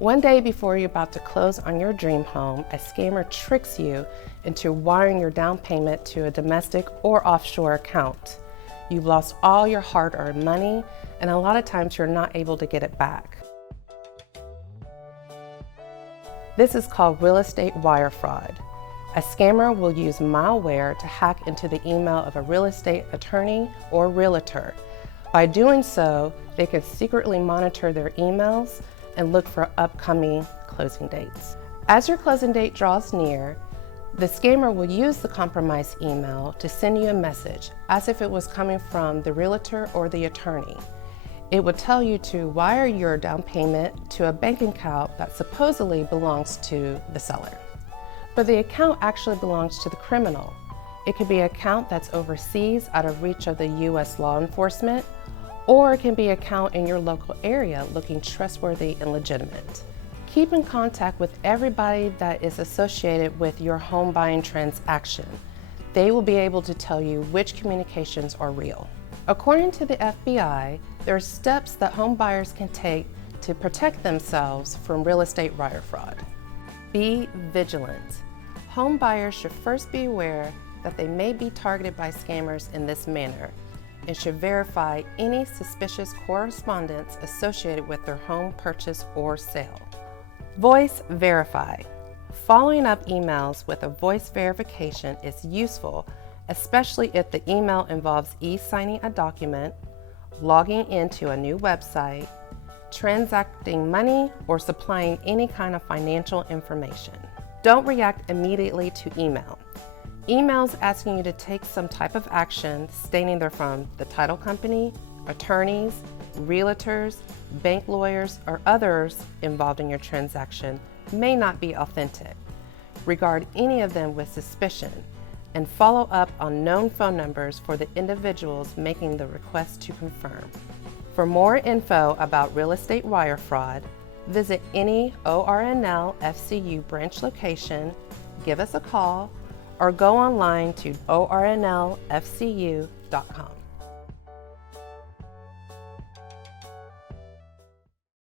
One day before you're about to close on your dream home, a scammer tricks you into wiring your down payment to a domestic or offshore account. You've lost all your hard-earned money, and a lot of times you're not able to get it back. This is called real estate wire fraud. A scammer will use malware to hack into the email of a real estate attorney or realtor. By doing so, they can secretly monitor their emails and look for upcoming closing dates. As your closing date draws near, the scammer will use the compromised email to send you a message as if it was coming from the realtor or the attorney. It would tell you to wire your down payment to a bank account that supposedly belongs to the seller. But the account actually belongs to the criminal. It could be an account that's overseas out of reach of the U.S. law enforcement, or it can be an account in your local area looking trustworthy and legitimate. Keep in contact with everybody that is associated with your home buying transaction. They will be able to tell you which communications are real. According to the FBI, there are steps that home buyers can take to protect themselves from real estate wire fraud. Be vigilant. Home buyers should first be aware that they may be targeted by scammers in this manner and should verify any suspicious correspondence associated with their home purchase or sale. Voice verify. Following up emails with a voice verification is useful, especially if the email involves e-signing a document, logging into a new website, transacting money, or supplying any kind of financial information. Don't react immediately to email. Emails asking you to take some type of action stating they're from the title company, attorneys, realtors, bank lawyers, or others involved in your transaction may not be authentic. Regard any of them with suspicion and follow up on known phone numbers for the individuals making the request to confirm. For more info about real estate wire fraud, visit any ORNL FCU branch location, give us a call, or go online to ornlfcu.com.